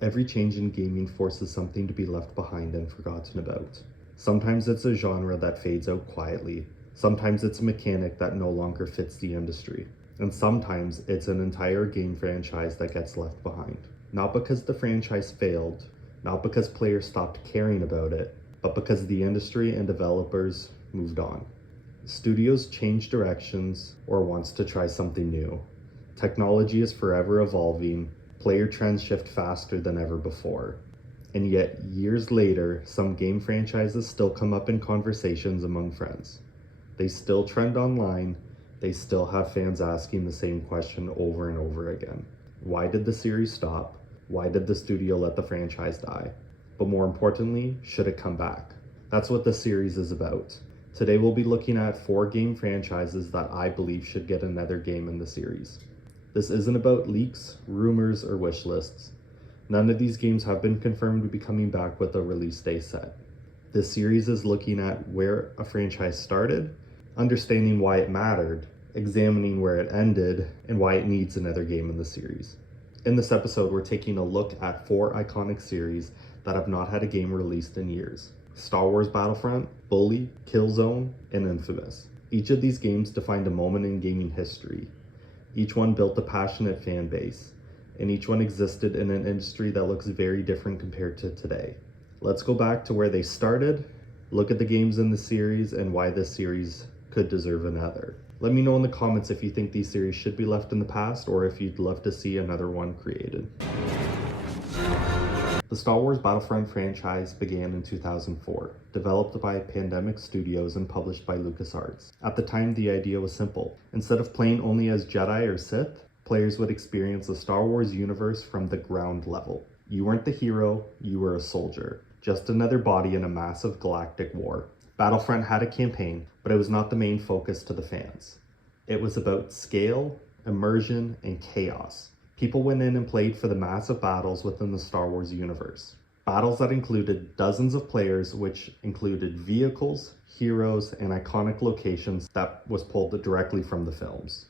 Every change in gaming forces something to be left behind and forgotten about. Sometimes it's a genre that fades out quietly. Sometimes it's a mechanic that no longer fits the industry. And sometimes it's an entire game franchise that gets left behind. Not because the franchise failed, not because players stopped caring about it, but because the industry and developers moved on. Studios change directions or wants to try something new. Technology is forever evolving, player trends shift faster than ever before. And yet, years later, some game franchises still come up in conversations among friends. They still trend online, they still have fans asking the same question over and over again. Why did the series stop? Why did the studio let the franchise die? But more importantly, should it come back? That's what this series is about. Today we'll be looking at 4 game franchises that I believe should get another game in the series. This isn't about leaks, rumors, or wish lists. None of these games have been confirmed to be coming back with a release day set. This series is looking at where a franchise started, understanding why it mattered, examining where it ended, and why it needs another game in the series. In this episode, we're taking a look at 4 iconic series that have not had a game released in years. Star Wars Battlefront, Bully, Killzone, and Infamous. Each of these games defined a moment in gaming history. Each one built a passionate fan base, and each one existed in an industry that looks very different compared to today. Let's go back to where they started, look at the games in the series, and why this series could deserve another. Let me know in the comments if you think these series should be left in the past or if you'd love to see another one created. The Star Wars Battlefront franchise began in 2004, developed by Pandemic Studios and published by LucasArts. At the time, the idea was simple. Instead of playing only as Jedi or Sith, players would experience the Star Wars universe from the ground level. You weren't the hero, you were a soldier, just another body in a massive galactic war. Battlefront had a campaign, but it was not the main focus to the fans. It was about scale, immersion, and chaos. People went in and played for the massive battles within the Star Wars universe. Battles that included dozens of players, which included vehicles, heroes, and iconic locations that was pulled directly from the films.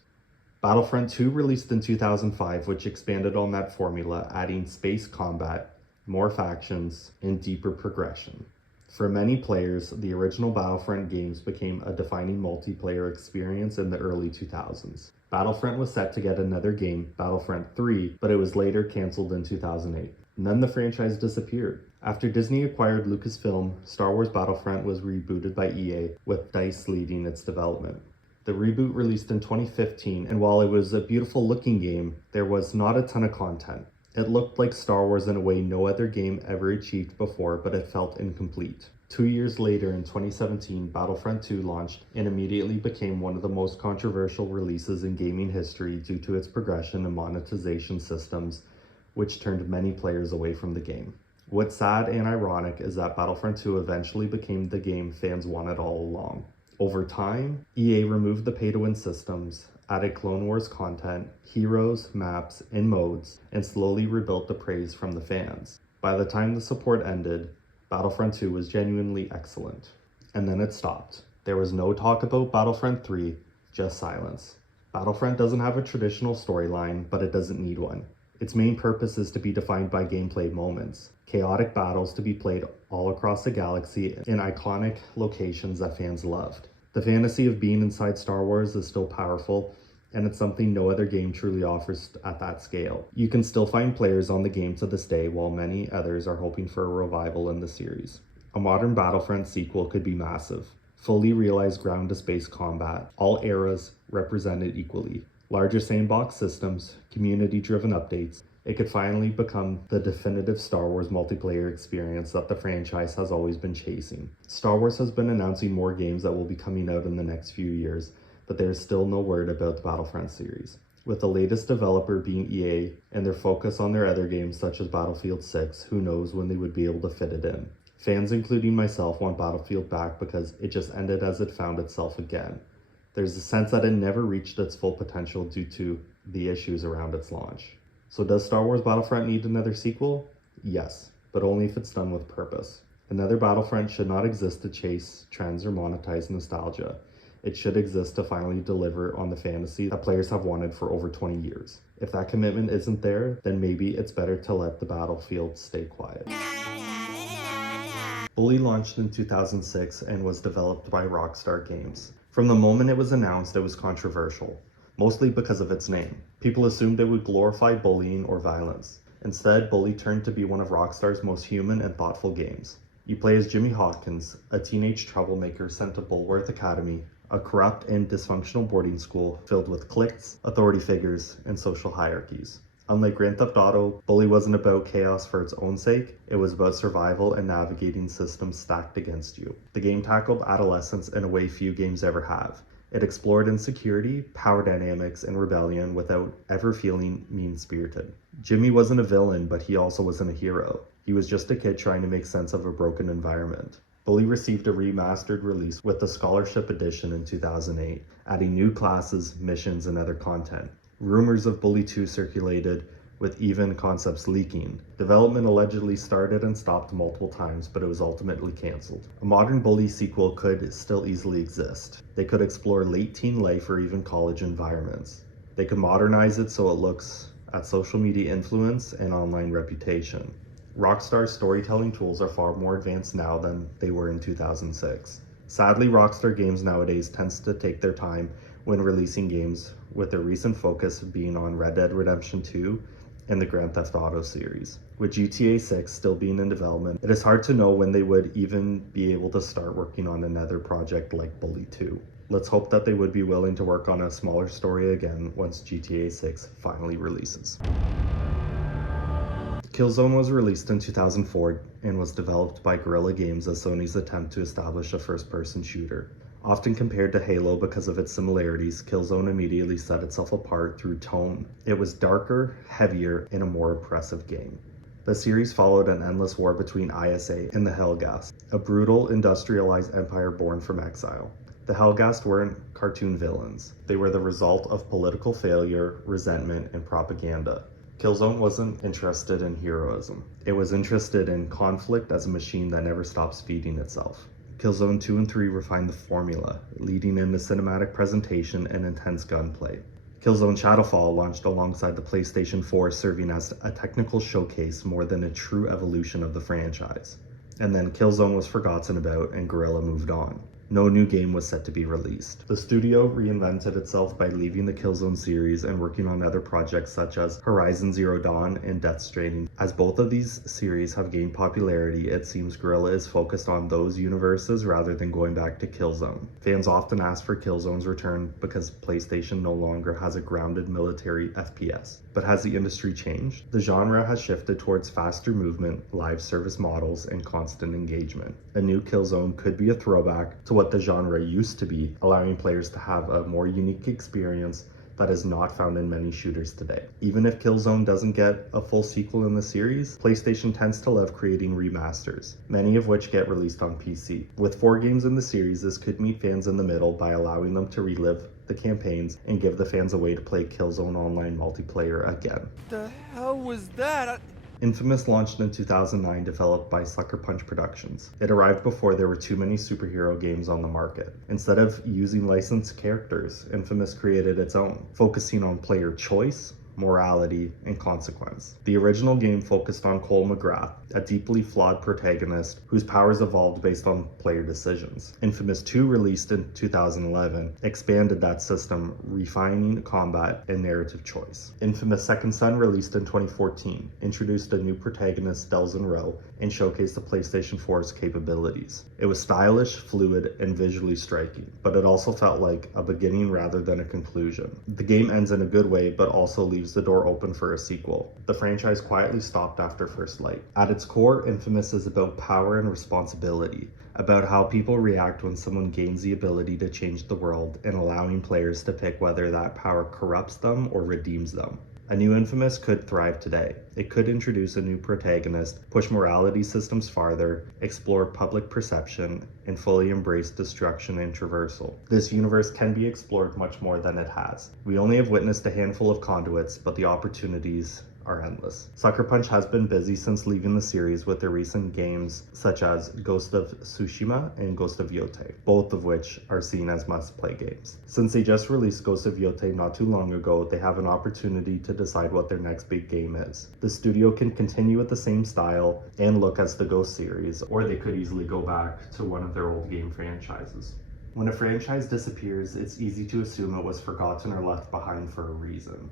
Battlefront 2 released in 2005, which expanded on that formula, adding space combat, more factions, and deeper progression. For many players, the original Battlefront games became a defining multiplayer experience in the early 2000s. Battlefront was set to get another game, Battlefront 3, but it was later cancelled in 2008. And then the franchise disappeared. After Disney acquired Lucasfilm, Star Wars Battlefront was rebooted by EA, with DICE leading its development. The reboot released in 2015, and while it was a beautiful looking game, there was not a ton of content. It looked like Star Wars in a way no other game ever achieved before, but it felt incomplete. 2 years later, in 2017, Battlefront 2 launched and immediately became one of the most controversial releases in gaming history due to its progression and monetization systems, which turned many players away from the game. What's sad and ironic is that Battlefront 2 eventually became the game fans wanted all along. Over time, EA removed the pay-to-win systems, added Clone Wars content, heroes, maps, and modes, and slowly rebuilt the praise from the fans. By the time the support ended, Battlefront 2 was genuinely excellent. And then it stopped. There was no talk about Battlefront 3, just silence. Battlefront doesn't have a traditional storyline, but it doesn't need one. Its main purpose is to be defined by gameplay moments, chaotic battles to be played all across the galaxy in iconic locations that fans loved. The fantasy of being inside Star Wars is still powerful, and it's something no other game truly offers at that scale. You can still find players on the game to this day, while many others are hoping for a revival in the series. A modern Battlefront sequel could be massive. Fully realized ground-to-space combat, all eras represented equally. Larger sandbox systems, community-driven updates. It could finally become the definitive Star Wars multiplayer experience that the franchise has always been chasing. Star Wars has been announcing more games that will be coming out in the next few years, but there is still no word about the Battlefront series. With the latest developer being EA and their focus on their other games such as Battlefield 6, who knows when they would be able to fit it in. Fans, including myself, want Battlefield back because it just ended as it found itself again. There's a sense that it never reached its full potential due to the issues around its launch. So does Star Wars Battlefront need another sequel? Yes, but only if it's done with purpose. Another Battlefront should not exist to chase trends or monetize nostalgia. It should exist to finally deliver on the fantasy that players have wanted for over 20 years. If that commitment isn't there, then maybe it's better to let the battlefield stay quiet. Bully launched in 2006 and was developed by Rockstar Games. From the moment it was announced, it was controversial, mostly because of its name. People assumed it would glorify bullying or violence. Instead, Bully turned to be one of Rockstar's most human and thoughtful games. You play as Jimmy Hawkins, a teenage troublemaker sent to Bulworth Academy, a corrupt and dysfunctional boarding school filled with cliques, authority figures, and social hierarchies. Unlike Grand Theft Auto, Bully wasn't about chaos for its own sake, it was about survival and navigating systems stacked against you. The game tackled adolescence in a way few games ever have. It explored insecurity, power dynamics, and rebellion without ever feeling mean-spirited. Jimmy wasn't a villain, but he also wasn't a hero. He was just a kid trying to make sense of a broken environment. Bully received a remastered release with the Scholarship Edition in 2008, adding new classes, missions, and other content. Rumors of Bully 2 circulated, with even concepts leaking. Development allegedly started and stopped multiple times, but it was ultimately cancelled. A modern Bully sequel could still easily exist. They could explore late teen life or even college environments. They could modernize it so it looks at social media influence and online reputation. Rockstar's storytelling tools are far more advanced now than they were in 2006. Sadly, Rockstar Games nowadays tends to take their time when releasing games, with their recent focus being on Red Dead Redemption 2 and the Grand Theft Auto series. With GTA 6 still being in development, it is hard to know when they would even be able to start working on another project like Bully 2. Let's hope that they would be willing to work on a smaller story again once GTA 6 finally releases. Killzone was released in 2004 and was developed by Guerrilla Games as Sony's attempt to establish a first-person shooter. Often compared to Halo because of its similarities, Killzone immediately set itself apart through tone. It was darker, heavier, and a more oppressive game. The series followed an endless war between ISA and the Helghast, a brutal, industrialized empire born from exile. The Helghast weren't cartoon villains. They were the result of political failure, resentment, and propaganda. Killzone wasn't interested in heroism. It was interested in conflict as a machine that never stops feeding itself. Killzone 2 and 3 refined the formula, leading into cinematic presentation and intense gunplay. Killzone Shadowfall launched alongside the PlayStation 4, serving as a technical showcase more than a true evolution of the franchise. And then Killzone was forgotten about and Guerrilla moved on. No new game was set to be released. The studio reinvented itself by leaving the Killzone series and working on other projects such as Horizon Zero Dawn and Death Stranding. As both of these series have gained popularity, it seems Guerrilla is focused on those universes rather than going back to Killzone. Fans often ask for Killzone's return because PlayStation no longer has a grounded military FPS. But has the industry changed? The genre has shifted towards faster movement, live service models, and constant engagement. A new Killzone could be a throwback to what the genre used to be, allowing players to have a more unique experience that is not found in many shooters today. Even if Killzone doesn't get a full sequel in the series, PlayStation tends to love creating remasters, many of which get released on PC. With 4 games in the series, this could meet fans in the middle by allowing them to relive the campaigns and give the fans a way to play Killzone online multiplayer again. The hell was that? Infamous launched in 2009, developed by Sucker Punch Productions. It arrived before there were too many superhero games on the market. Instead of using licensed characters, Infamous created its own, focusing on player choice, morality, and consequence. The original game focused on Cole McGrath, a deeply flawed protagonist whose powers evolved based on player decisions. Infamous 2, released in 2011, expanded that system, refining combat and narrative choice. Infamous Second Son, released in 2014, introduced a new protagonist, Delzin Rowe, and showcased the PlayStation 4's capabilities. It was stylish, fluid, and visually striking, but it also felt like a beginning rather than a conclusion. The game ends in a good way, but also leaves the door open for a sequel. The franchise quietly stopped after First Light. At its core, Infamous is about power and responsibility, about how people react when someone gains the ability to change the world, and allowing players to pick whether that power corrupts them or redeems them. A new Infamous could thrive today. It could introduce a new protagonist, push morality systems farther, explore public perception, and fully embrace destruction and traversal. This universe can be explored much more than it has. We only have witnessed a handful of conduits, but the opportunities are endless. Sucker Punch has been busy since leaving the series with their recent games such as Ghost of Tsushima and Ghost of Yotei, both of which are seen as must-play games. Since they just released Ghost of Yotei not too long ago, they have an opportunity to decide what their next big game is. The studio can continue with the same style and look as the Ghost series, or they could easily go back to one of their old game franchises. When a franchise disappears, it's easy to assume it was forgotten or left behind for a reason.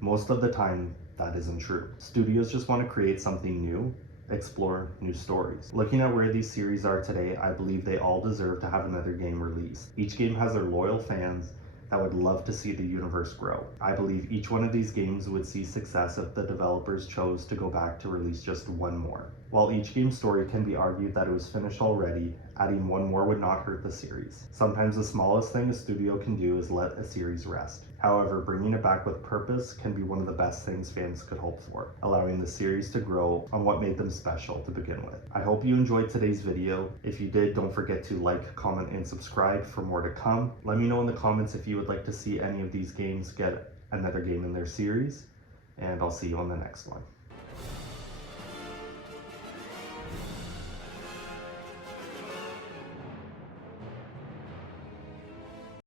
Most of the time, that isn't true. Studios just want to create something new, explore new stories. Looking at where these series are today, I believe they all deserve to have another game released. Each game has their loyal fans that would love to see the universe grow. I believe each one of these games would see success if the developers chose to go back to release just one more. While each game's story can be argued that it was finished already, adding one more would not hurt the series. Sometimes the smallest thing a studio can do is let a series rest. However, bringing it back with purpose can be one of the best things fans could hope for, allowing the series to grow on what made them special to begin with. I hope you enjoyed today's video. If you did, don't forget to like, comment, and subscribe for more to come. Let me know in the comments if you would like to see any of these games get another game in their series, and I'll see you on the next one.